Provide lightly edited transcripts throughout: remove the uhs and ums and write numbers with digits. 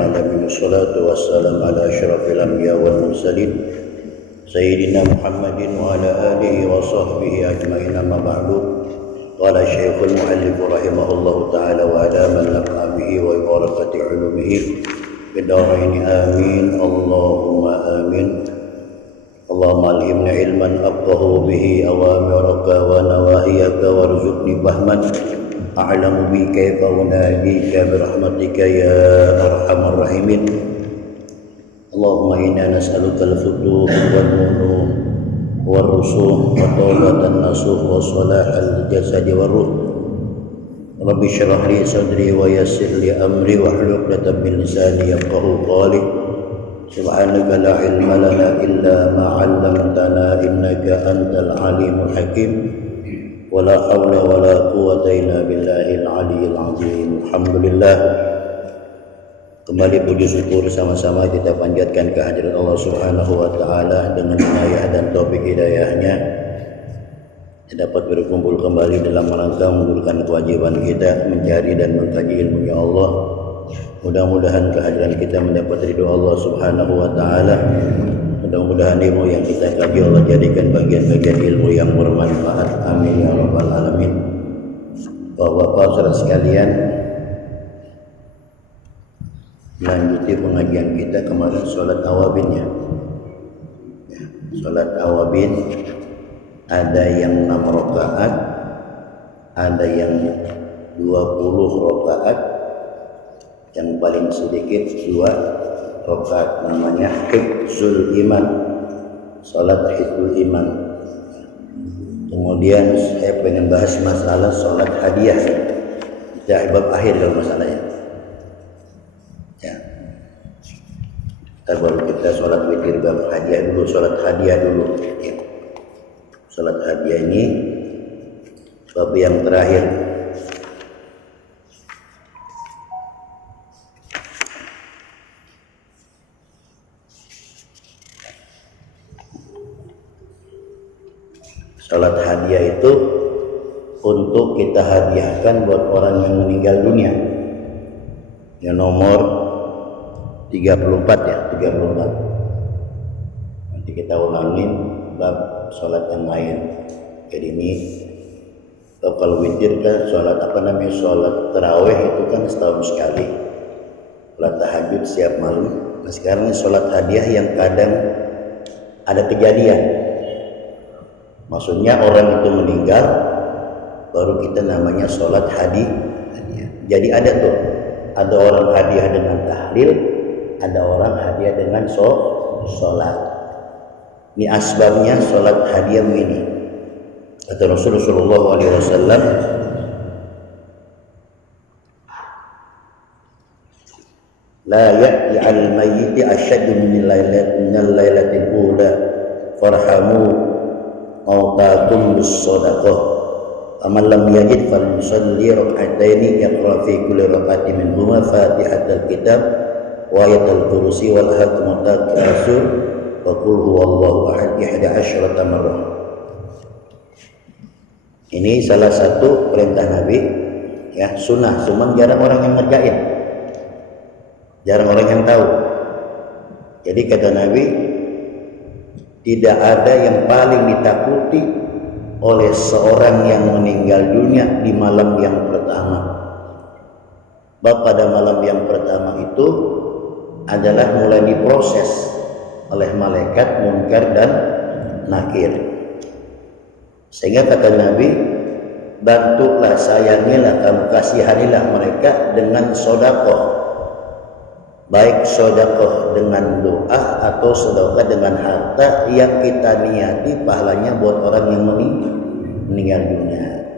العالمين والصلاة والسلام على أشرف الأنبياء والمرسلين سيدنا محمد وعلى آله وصحبه أجمعين. أما بعد، قال الشيخ المؤلف رحمه الله تعالى: وعلى من نفع به وبركة علومه في الدارين آمين اللهم آمين. اللهم ألهمنا علما أفقه به أوامرك ونواهيك وارزقني فهما أعلم به كيف أناديك برحمتك يا أرحم الراحمين. اللهم إنا نسألك الفتوح والنور والرسوخ وطولة النصوح وصلاح الجسد والروح. رب اشرح لي صدري ويسر لي أمري واحلل عقدة من لساني يفقهوا قولي. سبحانك لا علم لنا إلا ما علمتنا إنك أنت العليم الحكيم. ولا حول ولا قوة إلا بالله العلي العظيم. Alhamdulillah, kembali puji syukur sama-sama kita panjatkan kehadirat Allah Subhanahu wa taala dengan inayah dan taufik hidayahnya dapat berkumpul kembali dalam rangka menunaikan kewajiban kita mencari dan mengkaji ilmu-Nya Allah. Mudah-mudahan kehadiran kita mendapat ridho Allah Subhanahu wa taala. Mudah-mudahan ilmu yang kita kaji Allah jadikan bagian-bagian ilmu yang bermanfaat. Amin ya rabbal alamin. Bapak-bapak saudara sekalian, melanjuti pengajian kita kemarin salat awabin ya. Salat awabin ada yang 6 rakaat, ada yang 20 rakaat, yang paling sedikit 2 rakaat, namanya hifzul iman, salat hifzul iman. Kemudian saya pengen bahas masalah salat hadiah, kita bab akhir kalau masalahnya ya. Baru kita salat witir bab hadiah dulu, salat hadiah dulu ya. Salat hadiah ini bab yang terakhir. Salat hadiah itu untuk kita hadiahkan buat orang yang meninggal dunia. Yang nomor 34 ya, 34. Nanti kita ulangin bab salat yang lain. Jadi ini kalau witir kan salat salat tarawih itu kan setahun sekali. Salat tahajud setiap malam. Nah sekarang salat hadiah yang kadang ada kejadian. Maksudnya orang itu meninggal, baru kita namanya sholat hadiah. Jadi ada tuh, ada orang hadiah dengan tahlil, ada orang hadiah dengan sholat. Ini asbabnya sholat hadiah ini. Kata Rasulullah SAW, la ya'ti al-mayyiti asyaddu min al-lailatil ula farhamu mautakum bis-shadaqah. Aman lam yajid falyusalli rak'ataini yaqra fi kulli rak'atin minhuma Fatihatul Kitab wa ayatul kursi wal haqqul rasul wa qul huwallahu ahad 11 marrah. Ini salah satu perintah Nabi ya, sunnah, cuma jarang orang yang ngerjain. Jarang orang yang tahu. Jadi kata Nabi, tidak ada yang paling ditakuti oleh seorang yang meninggal dunia di malam yang pertama. Pada malam yang pertama itu adalah mulai diproses oleh malaikat munkar dan nakir. Sehingga kata Nabi, bantulah, sayangilah, kamu kasihanilah mereka dengan sedekah. Baik sedekah dengan doa atau sedekah dengan harta yang kita niati pahalanya buat orang yang meninggal dunia.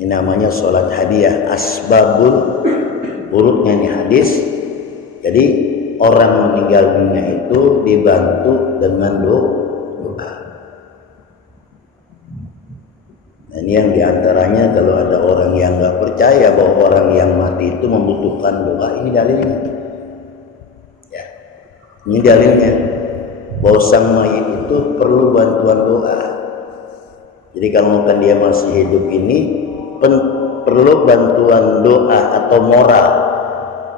Ini namanya sholat hadiah. Asbabul urutnya ini hadis. Jadi orang meninggal dunia itu dibantu dengan doa. Nah, ini yang diantaranya kalau ada orang yang nggak percaya bahwa orang yang mati itu membutuhkan doa, ini dalilnya. Ini dalilnya bahwa sang mayit itu perlu bantuan doa. Jadi kalau dia masih hidup ini perlu bantuan doa atau moral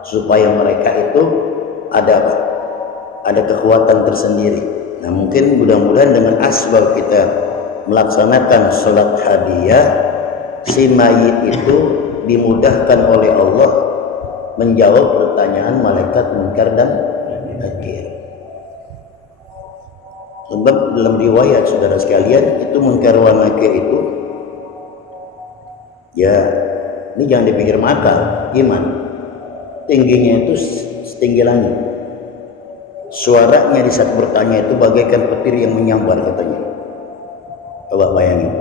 supaya mereka itu ada apa? Ada kekuatan tersendiri. Nah, mungkin mudah-mudahan dengan asbab kita melaksanakan sholat hadiah, si mayit itu dimudahkan oleh Allah menjawab pertanyaan malaikat munkar dan nakir. Sebab dalam riwayat saudara sekalian itu munkar wa nakir itu ya, ini jangan dipikir maka iman. Tingginya itu setinggi langit. Suaranya di saat bertanya itu bagaikan petir yang menyambar katanya. Coba bayangin.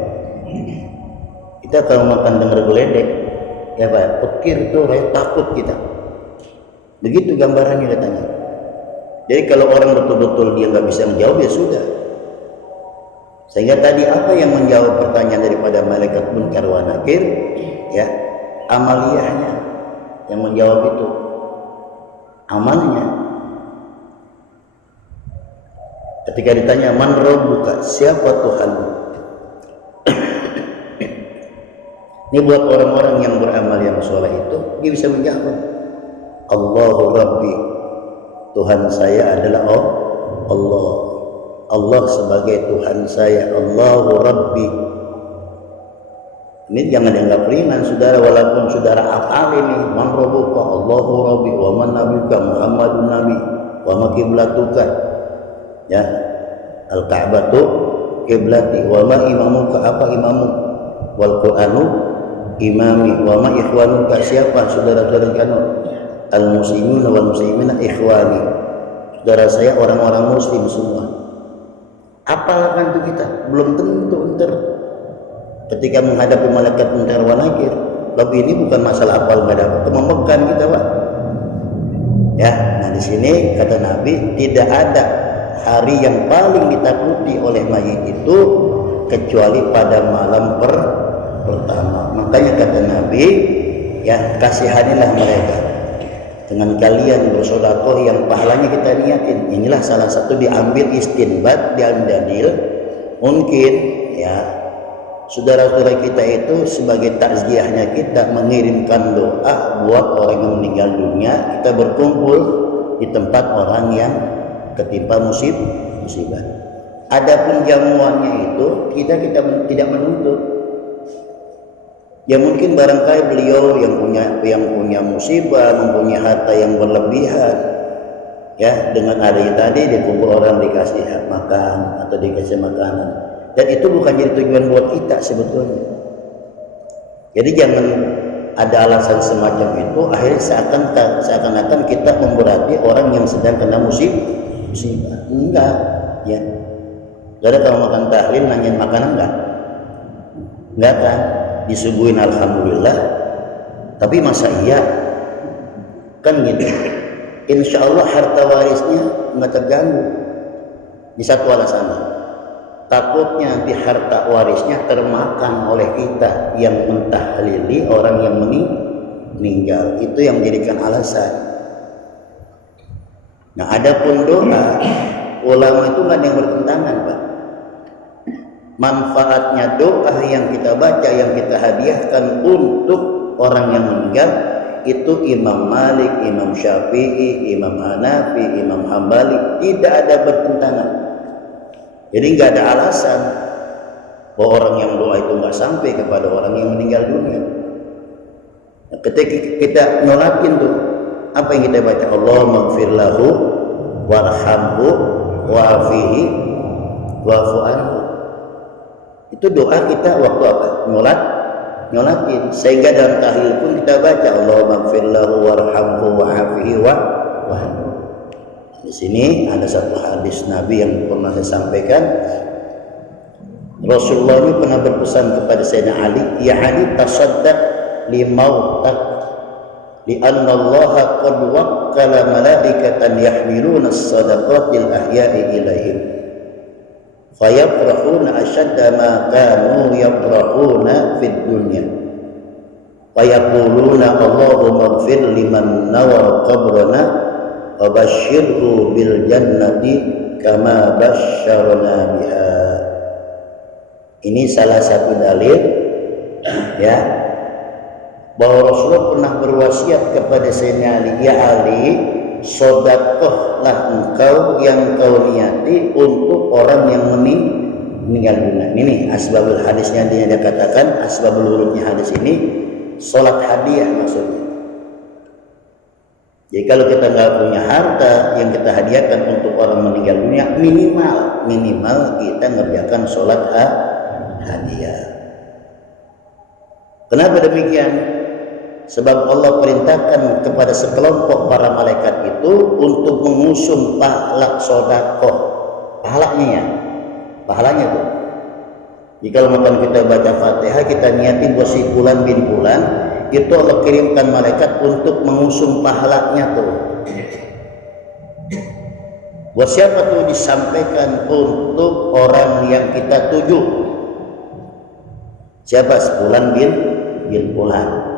Kita kalau makan dengar geledek, ya Pak, petir itu takut kita. Begitu gambarannya katanya. Jadi kalau orang betul-betul dia nggak bisa menjawab, ya sudah. Sehingga tadi apa yang menjawab pertanyaan daripada malaikat munkar wa nakir, ya, amaliyahnya yang menjawab itu, amalnya. Ketika ditanya man rabbuka, siapa Tuhanmu? Ini buat orang-orang yang beramal yang soleh itu, dia bisa menjawab, Allahu Rabbi, Tuhan saya adalah Allah. Allah sebagai Tuhan saya, Allahu Rabbi. Ini jangan dianggap ringan saudara, walaupun saudara hafal ini, man rabbuka, Allahu Rabbi, wa man nabiyuka, Muhammadun Nabi, wa ma qiblatuka, ya, al-Ka'batu qiblati, wa ma imamuka, apa imamu, wal Qur'anu imami, wa ma ikhwanuka, siapa saudara-saudara kamu, al-muslimin wal muslimina ikhwani, saudara saya orang-orang muslim semua. Apalkan itu kita belum tentu ntar ketika menghadapi malaikat munkar wa nakir. Tapi ini bukan masalah apal nggak dapat, memegang kita Pak. Ya, nah di sini kata Nabi tidak ada hari yang paling ditakuti oleh mayit itu kecuali pada malam pertama. Makanya kata Nabi, ya kasihanilah mereka dengan kalian bersedekah yang pahalanya kita niatin. Inilah salah satu diambil istinbat dan dalil. Mungkin ya saudara-saudara kita itu sebagai takziahnya kita mengirimkan doa buat orang yang meninggal dunia, kita berkumpul di tempat orang yang ketimpa musibah. Adapun jamuannya itu kita tidak menuntut. Ya mungkin barangkali beliau yang punya musibah, mempunyai harta yang berlebihan, ya dengan adanya tadi dikumpul orang dikasih makan atau dikasih makanan, dan itu bukan jadi tujuan buat kita sebetulnya. Jadi jangan ada alasan semacam itu akhirnya seakan-akan kita memberati orang yang sedang kena musibah. Enggak, ya. Saudara kalau makan tahlil nanyain makanan enggak kan? Disuguhin alhamdulillah, tapi masa iya kan gitu. Insya Allah harta warisnya nggak terganggu. Di satu alasan, takutnya nanti harta warisnya termakan oleh kita yang mentahlili orang yang meninggal. Itu yang menjadikan alasan. Nah, adapun doa ulama itu nggak ada yang bertentangan Pak. Manfaatnya doa yang kita baca, yang kita hadiahkan untuk orang yang meninggal itu Imam Malik, Imam Syafi'i, Imam Hanafi, Imam Hambali tidak ada bertentangan. Jadi nggak ada alasan bahwa orang yang doa itu nggak sampai kepada orang yang meninggal dunia. Nah, ketika kita nyolatin tuh apa yang kita baca, Allahumma gfir lahu warhamhu wa'afihi wa'fu anhu. Itu doa kita waktu apa? Nyolatin. Sehingga dalam tahlil pun kita baca Allahumma gfir lahu warhamhu wa'afihi wa'anhu. Di sini ada satu hadis Nabi yang pernah saya sampaikan. Rasulullah ini pernah berpesan kepada Sayyidina Ali, ya Ali tasaddaq li mautak li anna Allah qad wakkala malaikatan yahmiluna as-sadaqatil ahya'i ilaihim fayafrahuna ashadda ma kanu yafrahuna fid dunya fayaquluna Allahumma ighfir liman nawara qabrana wa basyirhu bil jannati kama basyarna biha. Ini salah satu dalil ya bahwa Rasulullah pernah berwasiat kepada Sayyidina Ali, ya Ali, sodakohlah engkau yang kau niati untuk orang yang meninggal dunia. Ini asbabul hadisnya, dia katakan asbabul wurudnya hadis ini sholat hadiah maksudnya. Jadi kalau kita nggak punya harta yang kita hadiahkan untuk orang meninggal dunia, minimal kita ngerjakan sholat hadiah. Kenapa demikian? Sebab Allah perintahkan kepada sekelompok para malaikat itu untuk mengusung pahala sodakoh. Pahalanya tuh. Jika makan kita baca Fatihah, kita niati buat si Fulan bin Fulan, itu Allah kirimkan malaikat untuk mengusung pahalanya tuh. Buat siapa tuh? Disampaikan untuk orang yang kita tuju. Siapa? Fulan bin Fulan.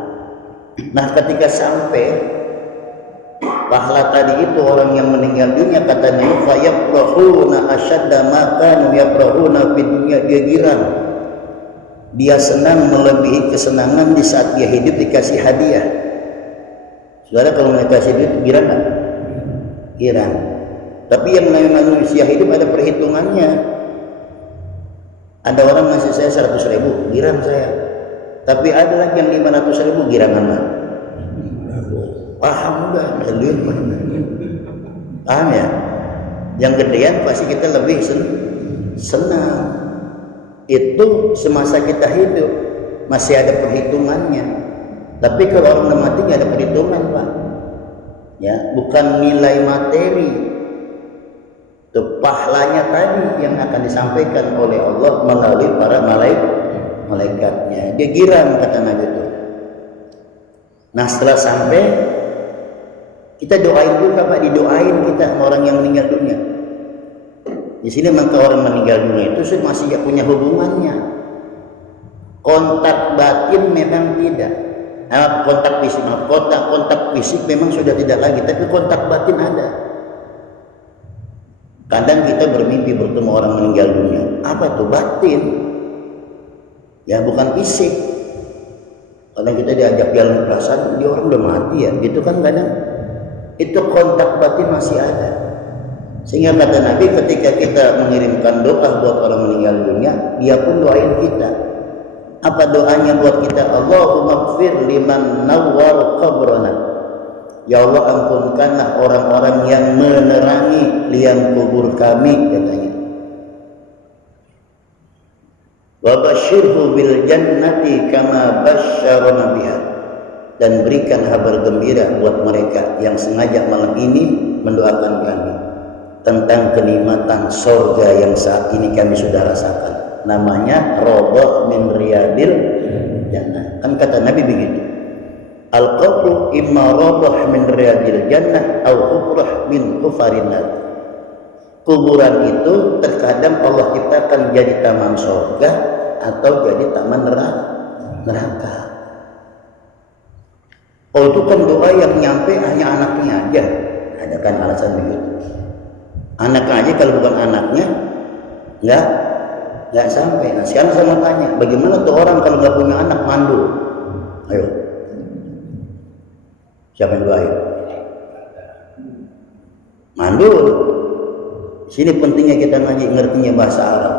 Nah, ketika sampai pahala tadi itu orang yang meninggal dunia, katanya fayabrahuna asyadda ma kanu yabrahuna fid dunya, dia girang. Dia senang melebihi kesenangan di saat dia hidup dikasih hadiah. Saudara, kalau mereka kasih duit girang kan? Girang. Tapi yang namanya manusia hidup ada perhitungannya. Ada orang ngasih saya 100.000, girang saya. Tapi ada lagi yang 500.000, girangan mah. Paham enggak? Paham ya? Yang gedean pasti kita lebih senang. Itu semasa kita hidup masih ada perhitungannya. Tapi kalau orang udah mati nggak ada perhitungan, Pak. Ya, bukan nilai materi. Itu pahalanya tadi yang akan disampaikan oleh Allah melalui para malaikatnya. Dia girang, kata Nabi itu. Nah, setelah sampai kita doain juga, Pak, didoain kita orang yang meninggal dunia. Di sini maka orang meninggal dunia itu masih punya hubungannya. Kontak batin memang tidak. Kontak fisik memang sudah tidak lagi, tapi kontak batin ada. Kadang kita bermimpi bertemu orang meninggal dunia. Apa tuh? Batin. Ya, bukan fisik. Kadang kita diajak jalan perasaan, dia orang udah mati ya, gitu kan kadang. Itu kontak batin masih ada. Sehingga kata Nabi, ketika kita mengirimkan doa buat orang meninggal dunia, dia pun doain kita. Apa doanya buat kita? Allahumma gfir liman nawwar qabrana. Ya Allah, ampunkanlah orang-orang yang menerangi liang kubur kami, katanya. Wa basyirhu bil jannati kama basyarana biha, dan berikan kabar gembira buat mereka yang sengaja malam ini mendoakan kami tentang kenikmatan surga yang saat ini kami sudah rasakan. Namanya rawdah min riyadil jannah. Kan kata Nabi begitu. Al-qabru imma rawdah min riyadil jannah au hufrah min hufarin nar. Kuburan itu terkadang Allah ciptakan jadi taman surga atau jadi taman neraka. Oh, itu kan doa yang nyampe hanya anaknya aja. Ada kan alasan begitu. Anaknya aja, kalau bukan anaknya nggak sampai. Nah, sekarang saya mau tanya, bagaimana tuh orang kalau nggak punya anak mandul? Ayo, siapa yang doain? Mandul. Sini pentingnya kita ngaji, ngertinya bahasa Arab.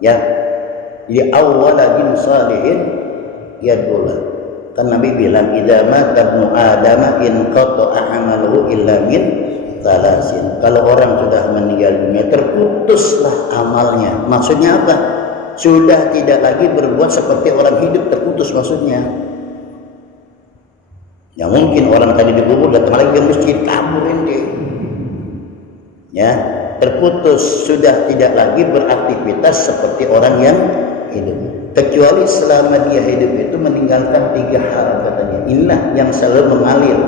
Ya, jadi awwaladin salihin yadullah. Kan Nabi bilang, idza mata ibnu Adam in qata'a amaluhu illa min thalasin. Kalau orang sudah meninggal dunia, terputuslah amalnya. Maksudnya apa? Sudah tidak lagi berbuat seperti orang hidup, terputus maksudnya. Ya mungkin orang tadi dikubur datang lagi ke masjid, kaburin deh. Ya, terputus, sudah tidak lagi beraktivitas seperti orang yang hidup. Kecuali selama dia hidup itu meninggalkan 3 hal, katanya. Inilah yang selalu mengalir.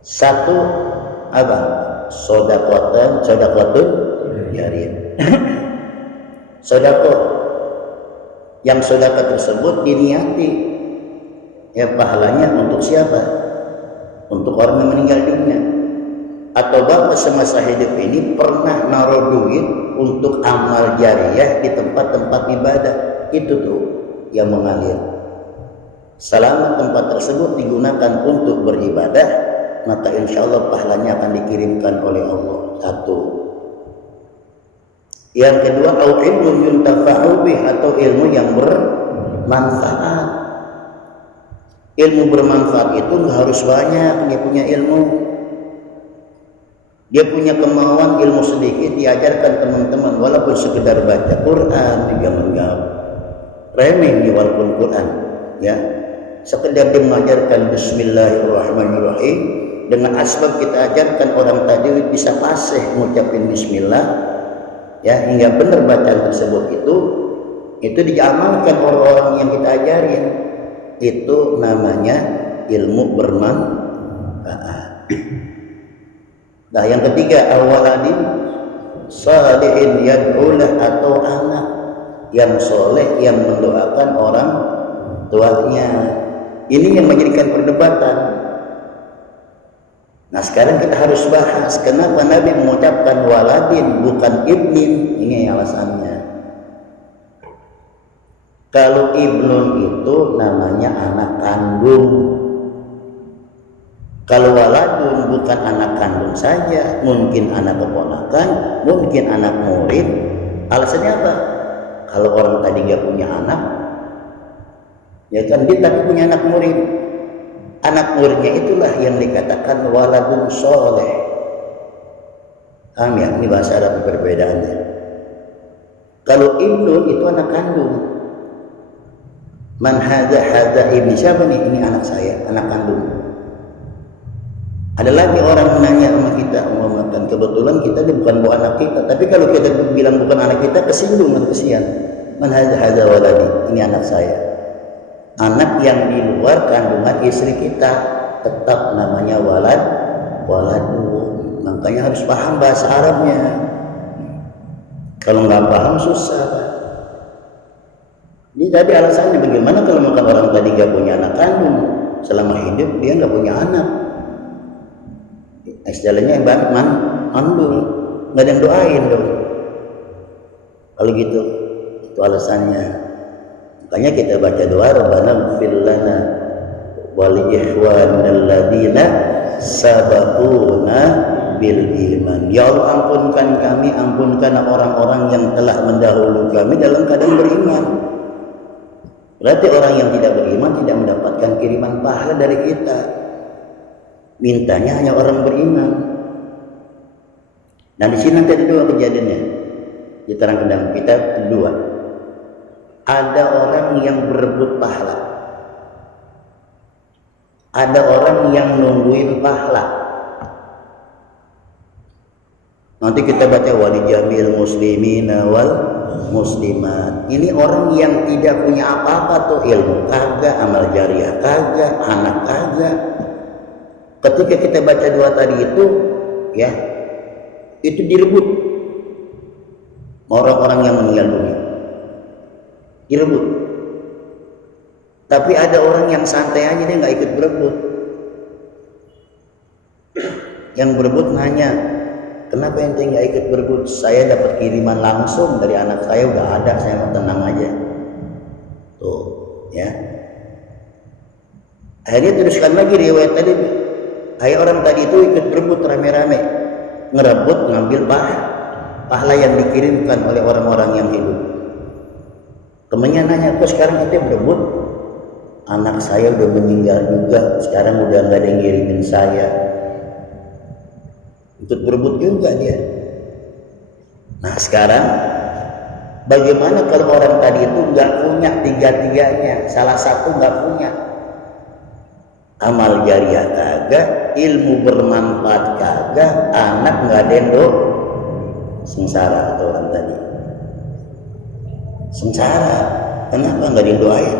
1, apa? Sodaqatun jariyah. Sedekah. Yang sedekah tersebut diniati, ya pahalanya untuk siapa? Untuk orang yang meninggal dunia. Atau bapak semasa hidup ini pernah naruh duit untuk amal jariyah di tempat-tempat ibadah. Itu tuh yang mengalir. Selama tempat tersebut digunakan untuk beribadah, maka insya Allah pahalanya akan dikirimkan oleh Allah. Satu. Yang kedua, au ilmu yuntafa'u bih, atau ilmu yang bermanfaat. Ilmu bermanfaat itu nggak harus banyak dia punya ilmu. Dia punya kemauan ilmu sedikit diajarkan teman-teman, walaupun sekedar baca Quran juga menganggap remeh nih, walaupun Quran ya. Sekedar dia mengajarkan Bismillahirrahmanirrahim, dengan asbab kita ajarkan orang tajwid bisa fasih mengucapin Bismillah ya, hingga benar bacaan tersebut itu diamalkan orang-orang yang kita ajarin. Itu namanya ilmu bermanfaat. Nah, yang ketiga, awaladin salihin yad'ulah, atau anak yang soleh yang mendoakan orang tuanya. Ini yang menjadikan perdebatan. Nah, sekarang kita harus bahas kenapa Nabi mengucapkan waladin bukan ibnin. Ini alasannya. Kalau ibnun itu namanya anak kandung. Kalau waladun bukan anak kandung saja, mungkin anak keponakan, mungkin anak murid. Alasannya apa? Kalau orang tadi nggak punya anak, ya kan, dia tapi punya anak murid. Anak muridnya itulah yang dikatakan waladun soleh. Paham ya? Ini bahasa Arab perbedaannya. Kalau ibnun itu anak kandung. Man hadza ibni, siapa nih? Ini anak saya, anak kandung. Ada lagi orang menanya sama kita, mengatakan kebetulan kita ini bukan buah anak kita, tapi kalau kita bilang bukan anak kita, kesinggung dan kesian. Man hadza waladi, ini anak saya. Anak yang di luar kandungan istri kita tetap namanya waladu. Makanya harus paham bahasa Arabnya. Kalau nggak paham susah. Ini tadi alasannya bagaimana kalau makan orang tadi nggak punya anak kandung, selama hidup dia nggak punya anak. Istilahnya yang mandul, nggak ada yang doain dong. Kalau gitu, itu alasannya. Makanya kita baca doa, Rabbana ighfir lana wa li ikhwanina alladziina sabaquna bil iman. Ya Allah, ampunkan kami, ampunkan orang-orang yang telah mendahului kami dalam keadaan beriman. Berarti orang yang tidak beriman tidak mendapatkan kiriman pahala dari kita. Mintanya hanya orang beriman. Nah, di sini nanti ada dua kejadiannya. Diterangkan dalam kitab kedua. Ada orang yang berebut pahala. Ada orang yang nungguin pahala. Nanti kita baca wali jamil muslimina wal muslimat. Ini orang yang tidak punya apa-apa tuh, ilmu kagak, amal jariah kagak, anak kagak. Ketika kita baca doa tadi itu, ya, itu direbut orang-orang yang meninggal dunia, direbut. Tapi ada orang yang santai aja, dia nggak ikut berebut. Yang berebut nanya, kenapa ente nggak ikut berebut? Saya dapat kiriman langsung dari anak saya, udah ada, saya mau tenang aja. Tuh, ya. Akhirnya teruskan lagi riwayat tadi. Hai, orang tadi itu ikut berebut rame-rame, ngerebut, ngambil pahala yang dikirimkan oleh orang-orang yang hidup. Temennya nanya, kok sekarang kita berebut? Anak saya udah meninggal juga, sekarang udah nggak ada yang ngirimin saya. Ikut berebut juga dia. Nah, sekarang bagaimana kalau orang tadi itu nggak punya tiga-tiganya, salah satu nggak punya? Amal jariah kagak, ilmu bermanfaat kagak, anak nggak ada yang sengsara. Atau orang tadi sengsara, kenapa nggak didoain?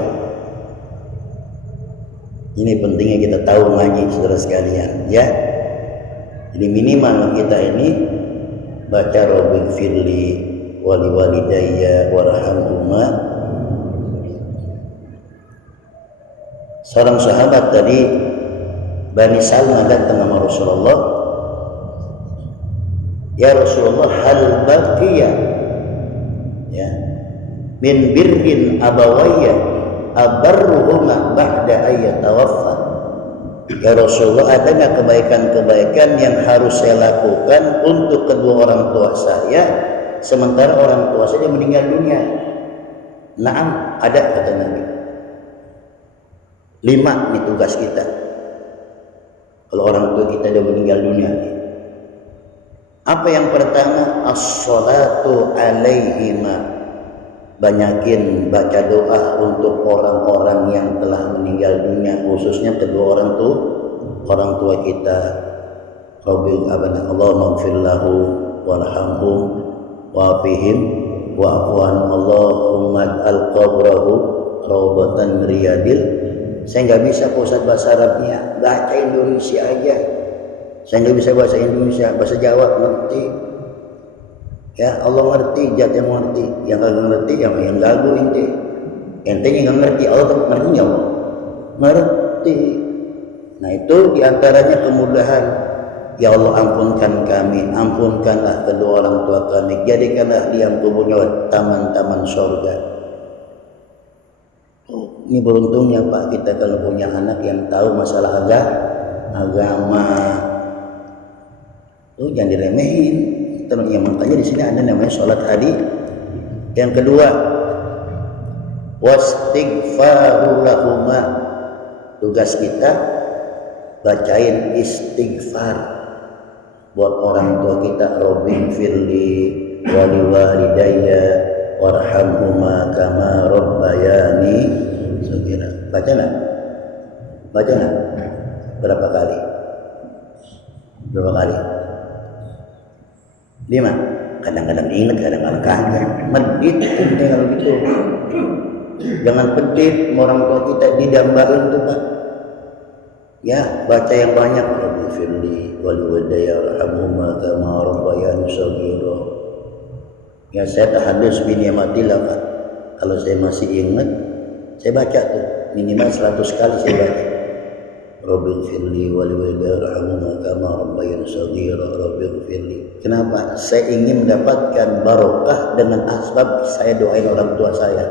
Ini pentingnya kita tahu ngaji, saudara sekalian, ya. Jadi minimal kita ini baca Rabbi firli wali walidayya warhamhuma. Seorang sahabat tadi, Bani Salma, datang sama Rasulullah. Ya Rasulullah, hal baqiya ya min birrin abawayya abarruhuma ba'da ayyatawaffa. Ya Rasulullah, ada nggak kebaikan-kebaikan yang harus saya lakukan untuk kedua orang tua saya sementara orang tua saya meninggal dunia? Naam, ada, kata Nabi. 5 ini tugas kita kalau orang tua kita sudah meninggal dunia. Apa yang pertama? As-salatu alaihima. Banyakin baca doa untuk orang-orang yang telah meninggal dunia, khususnya kedua orang tua kita. Rabbil abana Allahumma ighfir lahu warhamhum wa'afihim wa'fu anhum Allahumma al-qabrahu raudhatan riyadil. Saya nggak bisa Ustaz bahasa Arabnya, baca Indonesia aja. Saya nggak bisa bahasa Indonesia, bahasa Jawa ngerti. Ya Allah ngerti, Zat yang ngerti. Yang kagak ngerti yang gagu ente. Ente yang nggak ngerti, Allah tetap ngerti ya Allah. Ngerti. Nah itu diantaranya kemudahan. Ya Allah, ampunkan kami, ampunkanlah kedua orang tua kami, jadikanlah liang kuburnya taman-taman surga. Ini beruntungnya Pak kita kalau punya anak yang tahu masalah agama. Tuh jangan diremehin. Ya, makanya di sini ada namanya sholat hadis. Yang kedua, wastighfaru lahuma. Tugas kita bacain istighfar buat orang tua kita. Rabbi firli wali walidayya warhamhuma kama rabbayani saghira. Baca nggak? Baca nggak? Berapa kali? Berapa kali? 5. Kadang-kadang ingat, kadang-kadang kagak. Medit itu kalau gitu. Jangan pedit orang tua kita didambarin tuh Pak. Ya, baca yang banyak. Rabbi firli wali walidayya warhamhuma kama rabbayani saghira. Ya, saya tahadus bi ni'matillah Pak. Kalau saya masih ingat, saya baca tuh minimal 100 kali saya baca. Rabbi firli wali walidayya warhamhuma kama rabbayani saghira. Rabbi firli. Kenapa? Saya ingin mendapatkan barokah dengan asbab saya doain orang tua saya.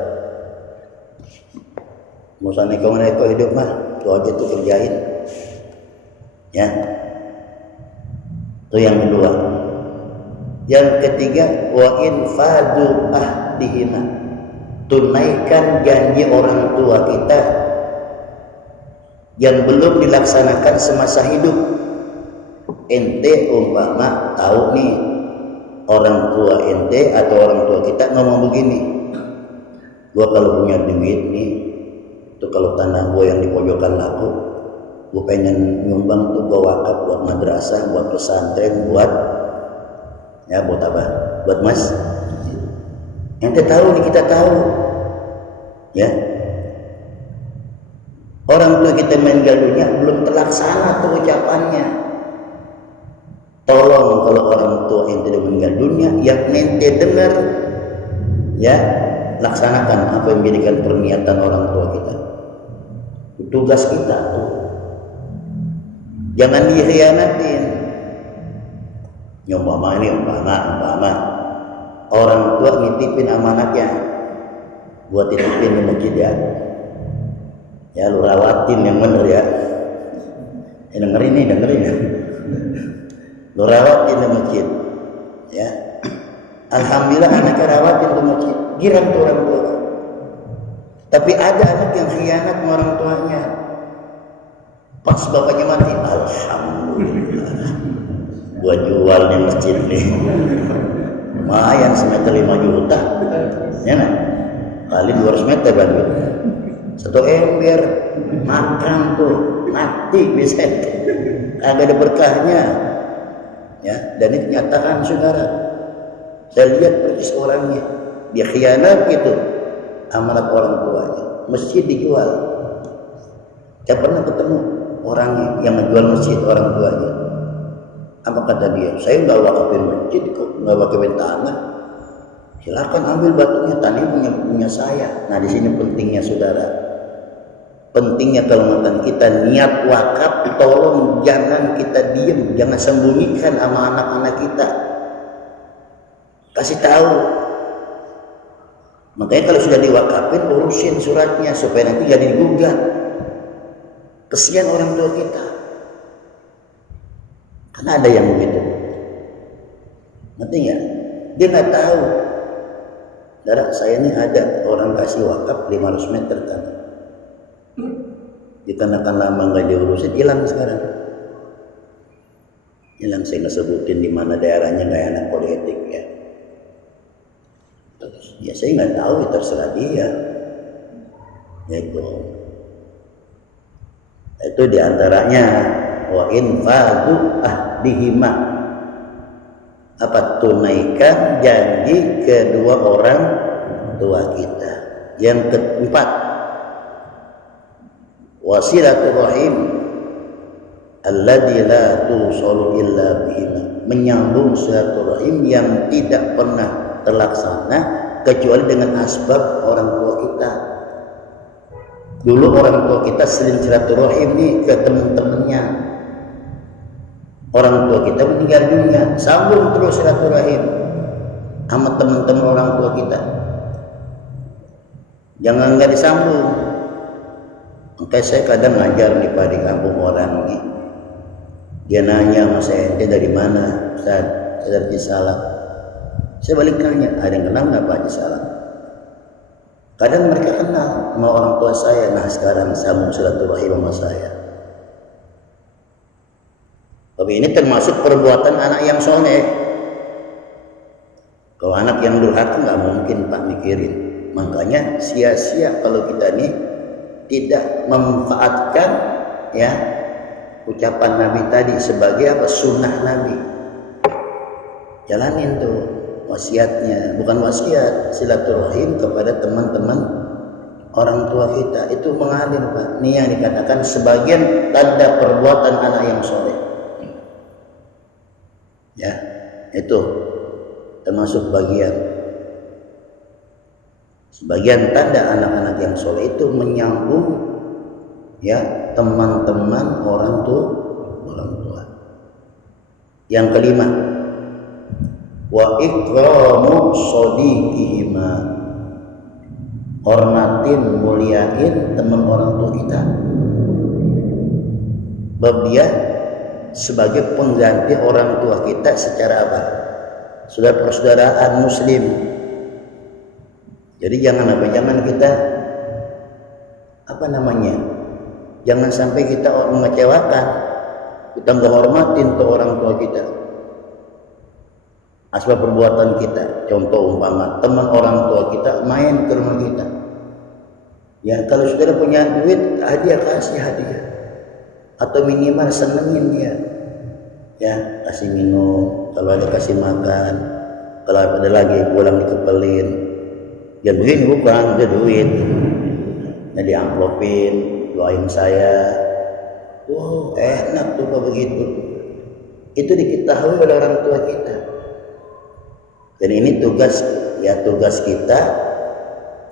Musa neko hidup mah, itu aja tuh kerjain. Ya. Itu yang kedua. Yang ketiga, wa infadu ahdihima. Tunaikan janji orang tua kita yang belum dilaksanakan semasa hidup. Ente umpama tahu nih orang tua ente atau orang tua kita ngomong begini, gua kalau punya duit nih, tuh kalau tanah gua yang di pojokan laku, gua pengen nyumbang tuh, gua wakaf buat madrasah, buat pesantren, buat apa? Buat mas. Ente tahu nih, kita tahu, ya. Orang tua kita meninggal dunia belum terlaksana tuh ucapannya. Tolong kalau orang tua yang tidak meninggal dunia, yang ente dengar, ya laksanakan apa yang menjadikan perniatan orang tua kita. Tugas kita tuh, jangan dikhianatin. Umpama orang tua nitipin amanatnya, buat titipin di masjid ya lu rawatin yang bener ya. Dengerin ya. Lu rawatin di masjid, ya. Alhamdulillah anaknya rawatin di masjid, girang tuh orang tua. Tapi ada anak yang khianat sama orang tuanya. Pas bapaknya mati, alhamdulillah, gua jual nih masjid nih. Lumayan semeter 5 juta, ya nah? Kali 200 meter kan gitu. 1 ember makan tuh mati bisa, agak ada berkahnya. Ya, dan ini kenyataan saudara. Saya lihat persis orangnya, dia khianat gitu amanat orang tuanya. Masjid dijual. Saya pernah ketemu orangnya yang menjual masjid orang tuanya. Apa kata dia? Saya nggak wakafin masjid kok, nggak wakafin tanah. Silakan ambil batunya, tanah punya saya. Nah di sini pentingnya saudara. Pentingnya kelemahan kita niat wakaf, tolong jangan kita diem, jangan sembunyikan sama anak-anak kita. Kasih tahu. Makanya kalau sudah diwakafin, urusin suratnya supaya nanti gak digugat. Kesian orang tua kita. Karena ada yang begitu. Ngerti nggak? Dia nggak tahu. Darah saya ini ada orang kasih wakaf 500 meter tanah. Dikarenakan lama nggak diurusin, hilang sekarang. Hilang, saya nggak sebutin di mana daerahnya, nggak enak politik ya. Terus, ya saya nggak tahu, terserah dia. Itu diantaranya wa infadu ahdihima, apa tunaikan janji kedua orang tua kita. Yang keempat, wasilaturrahim alladzi la tusalu illa bihima, menyambung silaturahim yang tidak pernah terlaksana kecuali dengan asbab orang tua kita. Dulu orang tua kita sering silaturahim nih ke teman-temannya. Orang tua kita meninggal dunia, sambung terus silaturahim sama teman-teman orang tua kita. Jangan nggak disambung. Makanya saya kadang ngajar nih Pak di kampung orang nih. Dia nanya sama saya, ente dari mana? Ustaz, saya dari Cisalak. Saya balik nanya, ada yang kenal nggak Pak Cisalak? Kadang mereka kenal sama orang tua saya. Nah sekarang sambung silaturahim sama saya. Tapi ini termasuk perbuatan anak yang soleh. Kalau anak yang durhaka nggak mungkin Pak mikirin. Makanya sia-sia kalau kita ini tidak memanfaatkan ya ucapan Nabi tadi sebagai apa, sunnah Nabi. Jalanin tuh wasiatnya, bukan wasiat, silaturahim kepada teman-teman orang tua kita. Itu mengalir Pak. Ini yang dikatakan sebagian tanda perbuatan anak yang soleh. Ya, itu termasuk sebagian tanda anak-anak yang soleh itu menyambung ya teman-teman orang tua. Yang kelima, wa ikramu shodiqihima, hormatin, muliain teman orang tua kita. Bab dia sebagai pengganti orang tua kita secara apa? Sudah persaudaraan muslim. Jadi jangan kita jangan sampai kita mengecewakan, kita nggak hormatin tuh orang tua kita. Asbab perbuatan kita, contoh umpama teman orang tua kita main ke rumah kita. Ya kalau saudara punya duit, hadiah, kasih hadiah. Atau minimal senengin dia. Ya, kasih minum, kalau ada kasih makan. Kalau ada lagi pulang dikepelin. Ya begini bukan, udah duit. Nah diamplopin, doain saya. Wow, enak tuh kalau begitu. Itu diketahui oleh orang tua kita. Dan ini tugas kita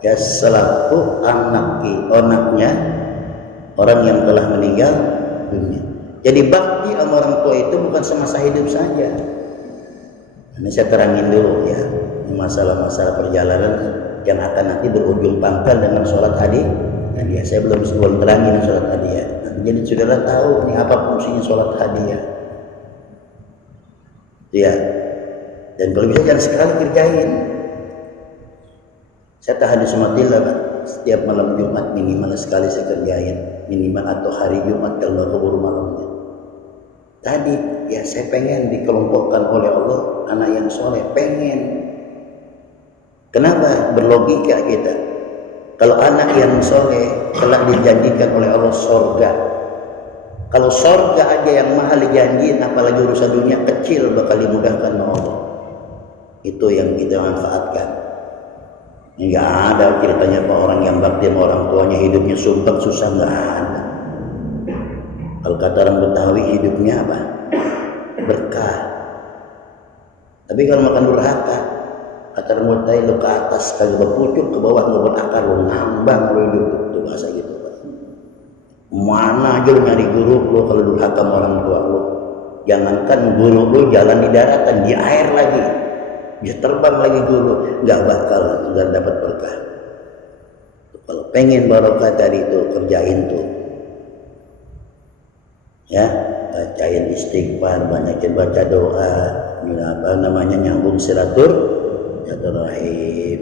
ya selaku anaknya orang yang telah meninggal dunia. Jadi bakti sama orang tua itu bukan semasa hidup saja. Ini saya terangin dulu ya, ini masalah-masalah perjalanan yang akan nanti berujung pangkal dengan sholat hadiah. Saya belum terangin sholat hadiah. Jadi saudara tahu nih apa fungsinya sholat hadiah. Ya. Dan kalau bisa jangan sekali kerjain. Saya tahan di Sumatila Pak. Setiap malam Jumat minimal sekali saya kerjain. Minimal atau hari Jumat kalau nggak keburu malamnya. Tadi ya saya pengen dikelompokkan oleh Allah anak yang soleh. Pengen. Kenapa? Berlogika kita. Kalau anak yang soleh telah dijanjikan oleh Allah surga. Kalau surga aja yang mahal dijanjiin, apalagi urusan dunia kecil bakal dimudahkan oleh Allah. Itu yang kita manfaatkan. Enggak ada ceritanya Pak orang yang bakti sama orang tuanya hidupnya sumpah susah, enggak ada. Kalau kata orang Betawi hidupnya apa? Berkah. Tapi kalau makan durhaka, kata orang Betawi lo ke atas kagak berpucuk, ke bawah nggak berakar, lo ngambang lo hidup. Itu bahasa gitu Pak. Mana aja lo nyari guru lo kalau durhaka sama orang tua lo. Jangankan guru lo jalan di daratan, di air lagi. Bisa terbang lagi guru, nggak bakal sudah dapat berkah. Kalau pengen barokah tadi itu kerjain tuh, ya bacain istighfar, banyakin baca doa, nyambung silaturahim.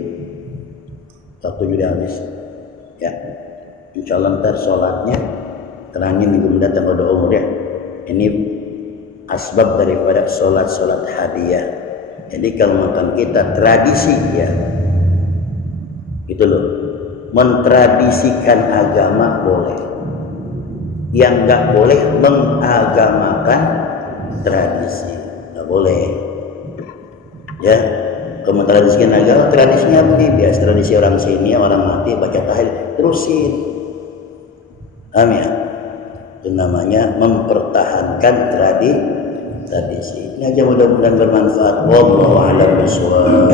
Waktu sudah habis ya, insya Allah ntar sholatnya terangin minggu mendatang pada umur ya. Ini asbab daripada sholat hadiah. Jadi kalau makan kita tradisi ya, itu loh, mentradisikan agama boleh, yang nggak boleh mengagamakan tradisi, nggak boleh ya. Kalau mentradisikan agama, tradisinya apa nih? Biasa tradisi orang sini, orang mati baca tahlil, terusin. Paham ya? Itu namanya mempertahankan tradisi. Ini aja mudah-mudahan bermanfaat. Wallahu a'lam bishawab.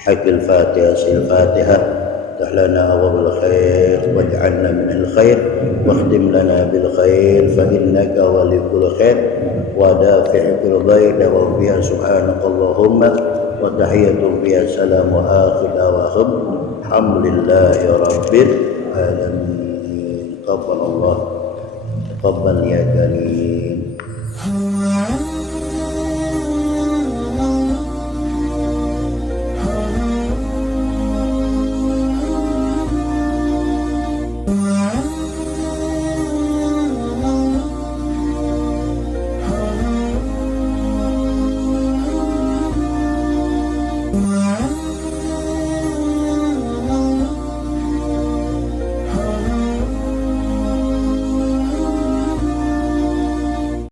حق الفاتحة الفاتحة افتح لنا أبواب الخير واجعلنا من الخير واختم لنا بالخير فإنك ولي كل خير ودافع كل ضير وبها سبحانك اللهم وتحية بها السلام وآخر دعواهم الحمد لله رب العالمين. تقبل الله تقبل يا كريم.